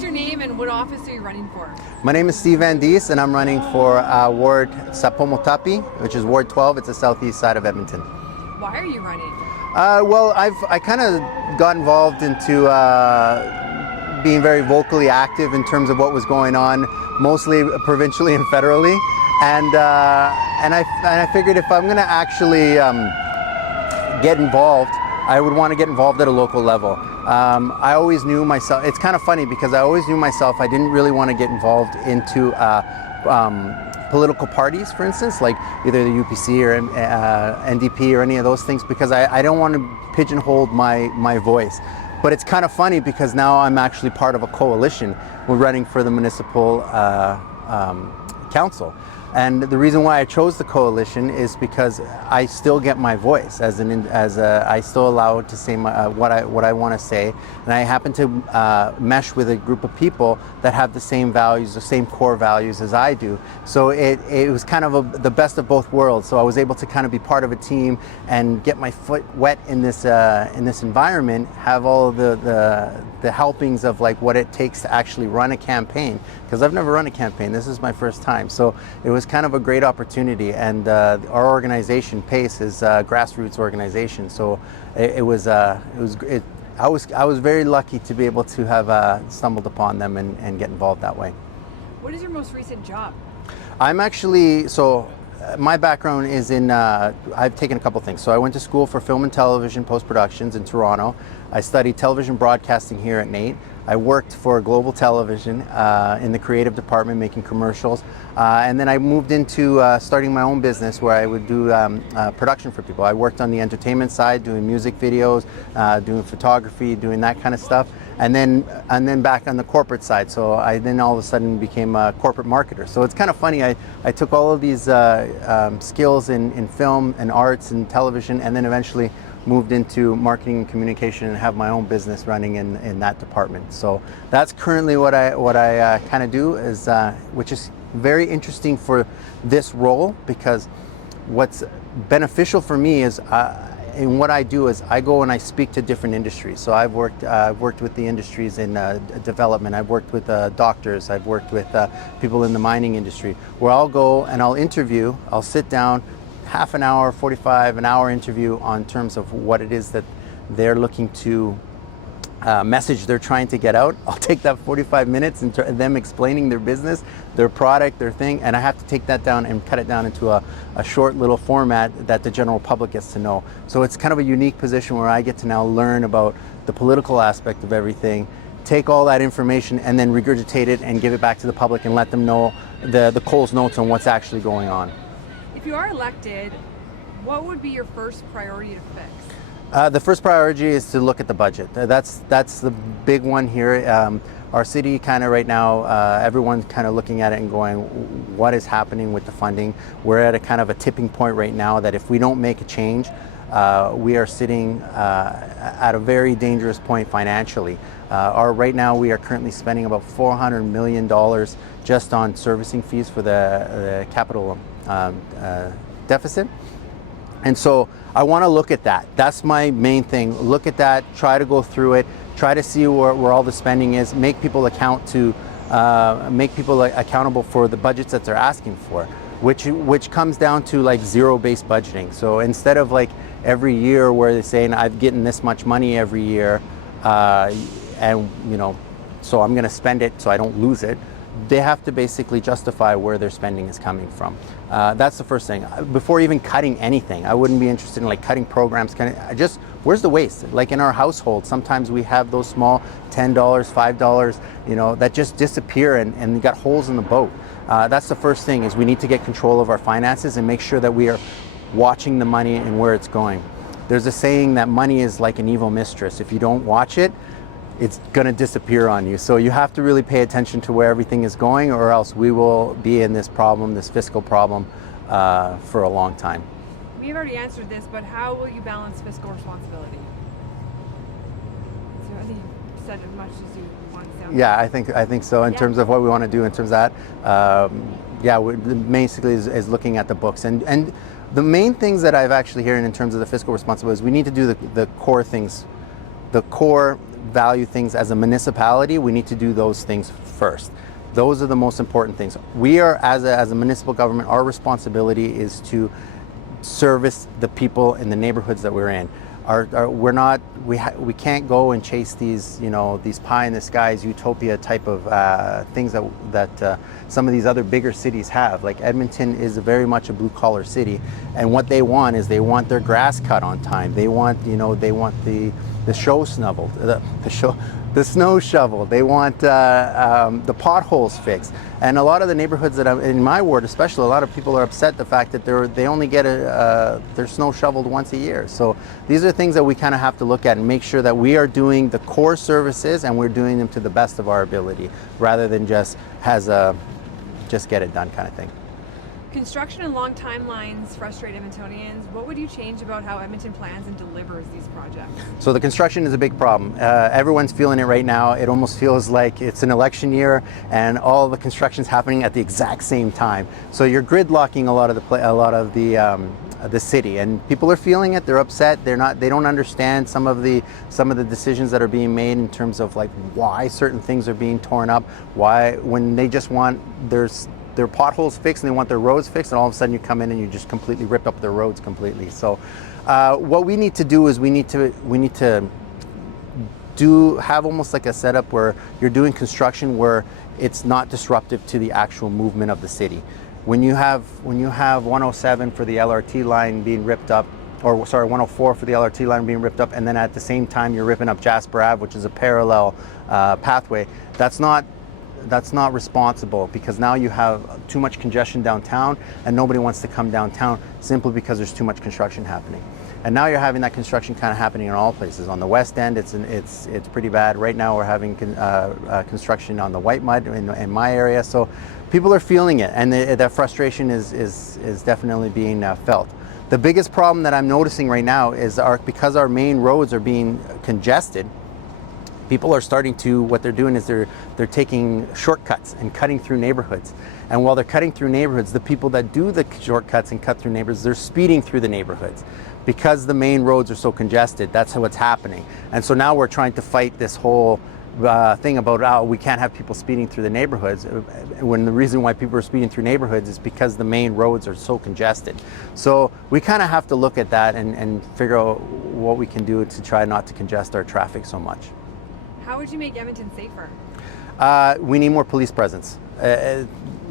is your name and what office are you running for? My name is Steve Van Dies, and I'm running for Ward Sspomitapi, which is Ward 12. It's the southeast side of Edmonton. Why are you running? Well, I kind of got involved into being very vocally active in terms of what was going on, mostly provincially and federally, and I figured if I'm going to actually get involved, I would want to get involved at a local level. I always knew myself, it's kind of funny because I always knew myself I didn't really want to get involved into political parties, for instance, like either the UPC or NDP or any of those things, because I don't want to pigeonhole my voice. But it's kind of funny because now I'm actually part of a coalition. We're running for the municipal council. And the reason why I chose the coalition is because I still get my voice, I still allowed to say what I want to say, and I happen to mesh with a group of people that have the same values, the same core values as I do. So it was kind of the best of both worlds. So I was able to kind of be part of a team and get my foot wet in this environment, have all of the helpings of like what it takes to actually run a campaign, because I've never run a campaign. This is my first time. So it was kind of a great opportunity, and our organization, PACE, is a grassroots organization. So I was very lucky to be able to have stumbled upon them and get involved that way. What is your most recent job? I'm actually, my background is in, I've taken a couple things. So I went to school for film and television post-productions in Toronto. I studied television broadcasting here at NAIT. I worked for Global Television in the creative department making commercials. And then I moved into starting my own business where I would do production for people. I worked on the entertainment side, doing music videos, doing photography, doing that kind of stuff. And then back on the corporate side. So I then all of a sudden became a corporate marketer. So it's kind of funny, I took all of these skills in film and arts and television, and then eventually moved into marketing and communication and have my own business running in that department. So that's currently what I kind of do, is which is very interesting for this role, because what's beneficial for me is in what I do is I go and I speak to different industries. So I've worked with the industries in development. I've worked with doctors. I've worked with people in the mining industry, where I'll go and I'll interview. I'll sit down, half an hour, 45, an hour interview on terms of what it is that they're looking to message they're trying to get out. I'll take that 45 minutes and them explaining their business, their product, their thing, and I have to take that down and cut it down into a short little format that the general public gets to know. So it's kind of a unique position where I get to now learn about the political aspect of everything, take all that information and then regurgitate it and give it back to the public and let them know the Coles notes on what's actually going on. If you are elected, what would be your first priority to fix? The first priority is to look at the budget. That's the big one here. Our city kind of right now, everyone's kind of looking at it and going, what is happening with the funding? We're at a kind of a tipping point right now that if we don't make a change, we are sitting at a very dangerous point financially. Right now we are currently spending about $400 million just on servicing fees for the capital deficit. And so I want to look at that. That's my main thing. Look at that, try to go through it, try to see where all the spending is, make people accountable for the budgets that they're asking for, which comes down to like zero-based budgeting. So instead of like every year where they're saying I've gotten this much money every year, and so I'm going to spend it so I don't lose it, they have to basically justify where their spending is coming from. That's the first thing. Before even cutting anything, I wouldn't be interested in like cutting programs. Where's the waste? Like in our household, sometimes we have those small $10, $5, that just disappear and you got holes in the boat. That's the first thing, is we need to get control of our finances and make sure that we are watching the money and where it's going. There's a saying that money is like an evil mistress. If you don't watch it, it's going to disappear on you. So you have to really pay attention to where everything is going, or else we will be in this problem, this fiscal problem, for a long time. We've already answered this, but how will you balance fiscal responsibility? So I think you said as much as you want to sound. Yeah, I think so. In terms of what we want to do, in terms of that, basically is looking at the books and the main things that I've actually heard in terms of the fiscal responsibility is we need to do the core things. The core value things as a municipality, we need to do those things first. Those are the most important things. We are, as a municipal government, our responsibility is to service the people in the neighborhoods that we're in. We can't go and chase these, these pie in the skies utopia type of things that some of these other bigger cities have. Like Edmonton is very much a blue collar city, and what they want is they want their grass cut on time. They want, the snow shoveled. They want the potholes fixed. And a lot of the neighborhoods that I'm in, my ward especially, a lot of people are upset the fact that they only get their snow shoveled once a year. So these are things that we kind of have to look at and make sure that we are doing the core services and we're doing them to the best of our ability, rather than just get it done kind of thing. Construction and long timelines frustrate Edmontonians. What would you change about how Edmonton plans and delivers these projects? So the construction is a big problem. Everyone's feeling it right now. It almost feels like it's an election year and all the construction's happening at the exact same time. So you're gridlocking a lot of the city, and people are feeling it. They're upset. They don't understand some of the decisions that are being made in terms of like why certain things are being torn up. Why, when they just want their potholes fixed and they want their roads fixed, and all of a sudden you come in and you just completely rip up their roads completely. So what we need to do is we need to have almost like a setup where you're doing construction where it's not disruptive to the actual movement of the city. When you have 107 for the LRT line being ripped up, or sorry, 104 for the LRT line being ripped up, and then at the same time you're ripping up Jasper Ave, which is a parallel pathway, that's not responsible, because now you have too much congestion downtown and nobody wants to come downtown simply because there's too much construction happening. And now you're having that construction kind of happening in all places. On the west end, it's pretty bad. Right now we're having construction on the White Mud in my area. So people are feeling it, and that frustration is definitely being felt. The biggest problem that I'm noticing right now is because our main roads are being congested, people are starting to, what they're doing is they're taking shortcuts and cutting through neighborhoods. And while they're cutting through neighborhoods, the people that do the shortcuts and cut through neighborhoods, they're speeding through the neighborhoods. Because the main roads are so congested, that's what's happening. And so now we're trying to fight this whole thing about, we can't have people speeding through the neighborhoods, when the reason why people are speeding through neighborhoods is because the main roads are so congested. So we kind of have to look at that and figure out what we can do to try not to congest our traffic so much. How would you make Edmonton safer? We need more police presence.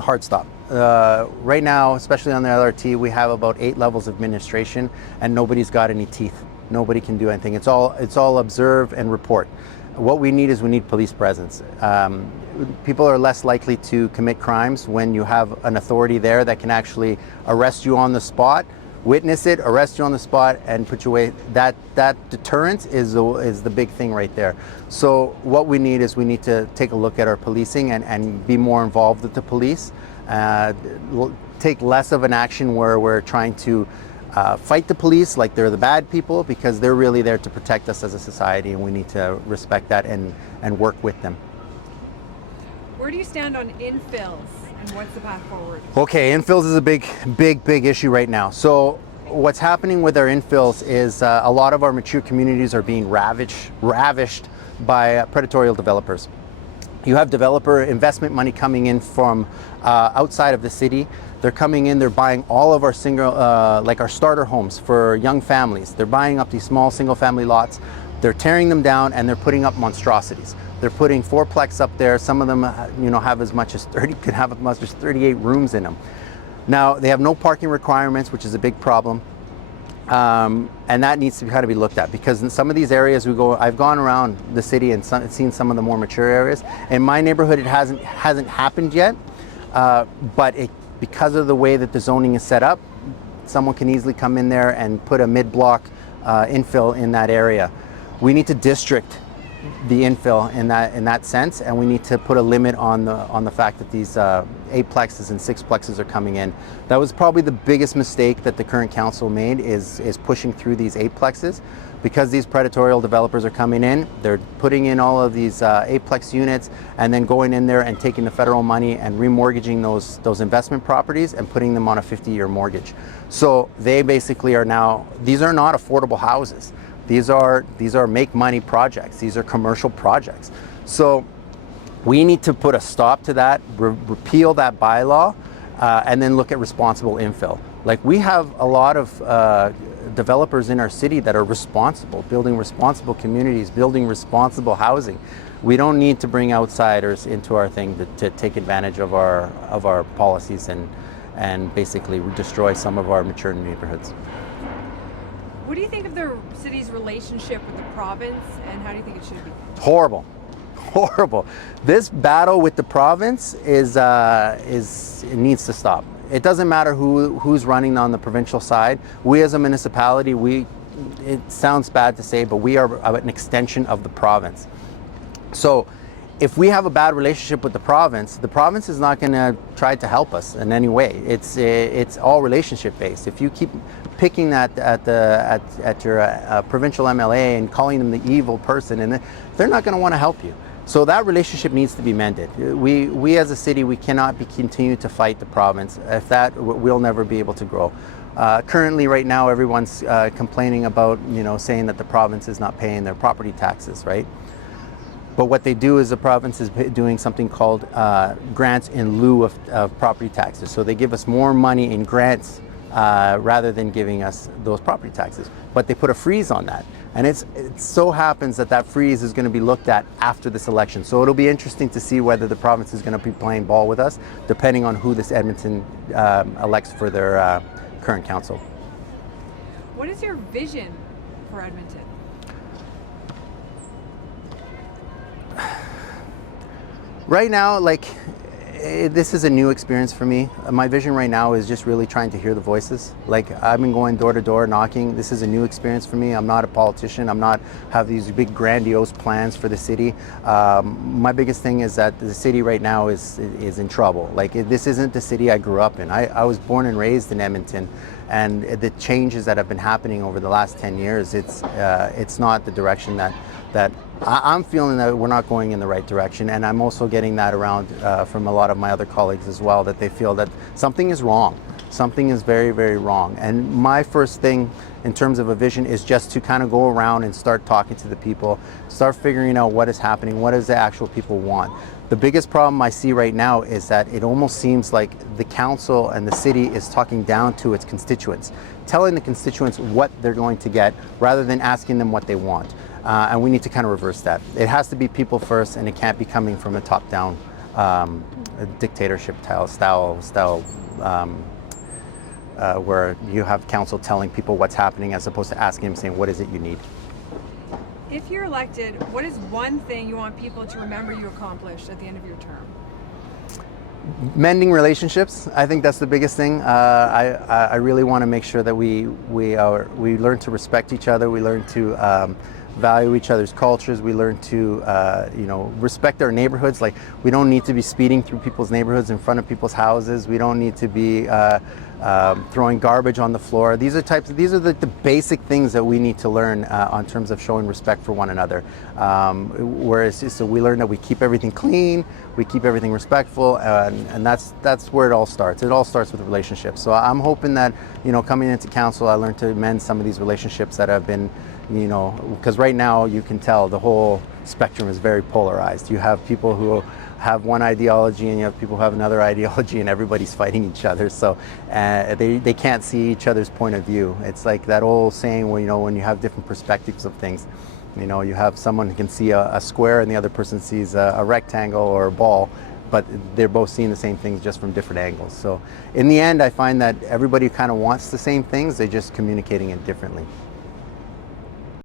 Hard stop. Right now, especially on the LRT, we have about 8 levels of administration, and nobody's got any teeth. Nobody can do anything. It's all observe and report. What we need is police presence. People are less likely to commit crimes when you have an authority there that can actually arrest you on the spot, witness it, arrest you on the spot, and put you away. That deterrence is the big thing right there. So what we need is to take a look at our policing and be more involved with the police. Take less of an action where we're trying to fight the police like they're the bad people, because they're really there to protect us as a society, and we need to respect that and work with them. Where do you stand on infills, and what's the path forward? Okay, infills is a big issue right now. So what's happening with our infills is a lot of our mature communities are being ravished by predatory developers. You have developer investment money coming in from outside of the city. They're coming in, they're buying all of our like our starter homes for young families. They're buying up these small single family lots. They're tearing them down and they're putting up monstrosities. They're putting 4-plex up there. Some of them, have as much as 38 rooms in them. Now, they have no parking requirements, which is a big problem. And that needs to kind of be looked at, because in some of these areas I've gone around the city and seen some of the more mature areas. In my neighborhood, it hasn't happened yet, but because of the way that the zoning is set up, someone can easily come in there and put a mid-block infill in that area. We need to district the infill in that sense, and we need to put a limit on the fact that these 8-plexes and 6-plexes are coming in. That was probably the biggest mistake that the current council made, is pushing through these 8-plexes, because these predatory developers are coming in. They're putting in all of these 8-plex units and then going in there and taking the federal money and remortgaging those investment properties and putting them on a 50-year mortgage. So they basically are now, these are not affordable houses. These are make money projects. These are commercial projects. So we need to put a stop to that, repeal that bylaw, and then look at responsible infill. Like, we have a lot of developers in our city that are responsible, building responsible communities, building responsible housing. We don't need to bring outsiders into our thing to take advantage of our policies and basically destroy some of our mature neighborhoods. What do you think of the city's relationship with the province, and how do you think it should be? Horrible. Horrible. This battle with the province it needs to stop. It doesn't matter who's running on the provincial side. We as a municipality, it sounds bad to say, but we are an extension of the province. So if we have a bad relationship with the province is not going to try to help us in any way. It's all relationship based. If you keep picking that at your provincial MLA and calling them the evil person, and they're not going to want to help you. So that relationship needs to be mended. We as a city, we cannot continue to fight the province. If that, we'll never be able to grow. Currently, right now, everyone's complaining about, saying that the province is not paying their property taxes, right? But what they do is the province is doing something called grants in lieu of property taxes. So they give us more money in grants rather than giving us those property taxes. But they put a freeze on that. And it so happens that freeze is going to be looked at after this election. So it'll be interesting to see whether the province is going to be playing ball with us, depending on who this Edmonton elects for their current council. What is your vision for Edmonton? Right now, this is a new experience for me. My vision right now is just really trying to hear the voices. Like, I've been going door to door knocking. This is a new experience for me. I'm not a politician. Have these big grandiose plans for the city. My biggest thing is that the city right now is in trouble. This isn't the city I grew up in. I was born and raised in Edmonton, and the changes that have been happening over the last 10 years, it's not the direction that I'm feeling that we're not going in the right direction. And I'm also getting that around from a lot of my other colleagues as well, that they feel that something is wrong. Something is very, very wrong. And my first thing in terms of a vision is just to kind of go around and start talking to the people, start figuring out what is happening, what does the actual people want. The biggest problem I see right now is that it almost seems like the council and the city is talking down to its constituents, telling the constituents what they're going to get rather than asking them what they want. And we need to kind of reverse that. It has to be people first, and it can't be coming from a top-down dictatorship style where you have council telling people what's happening as opposed to asking them, saying, what is it you need? If you're elected, what is one thing you want people to remember you accomplished at the end of your term? Mending relationships. I think that's the biggest thing. I really want to make sure that we learn to respect each other. We learn to value each other's cultures. We learn to respect our neighborhoods. Like, we don't need to be speeding through people's neighborhoods in front of people's houses. We don't need to be throwing garbage on the floor. These are the basic things that we need to learn on terms of showing respect for one another. So we learn that we keep everything clean, we keep everything respectful, and that's where it all starts. It all starts with relationships. So I'm hoping that, coming into council, I learned to mend some of these relationships that have been, because right now you can tell the whole spectrum is very polarized. You have people who have one ideology, and you have people who have another ideology, and everybody's fighting each other. So they can't see each other's point of view. It's like that old saying where, when you have different perspectives of things, you have someone who can see a square and the other person sees a rectangle or a ball, but they're both seeing the same things just from different angles. So in the end, I find that everybody kind of wants the same things, they're just communicating it differently.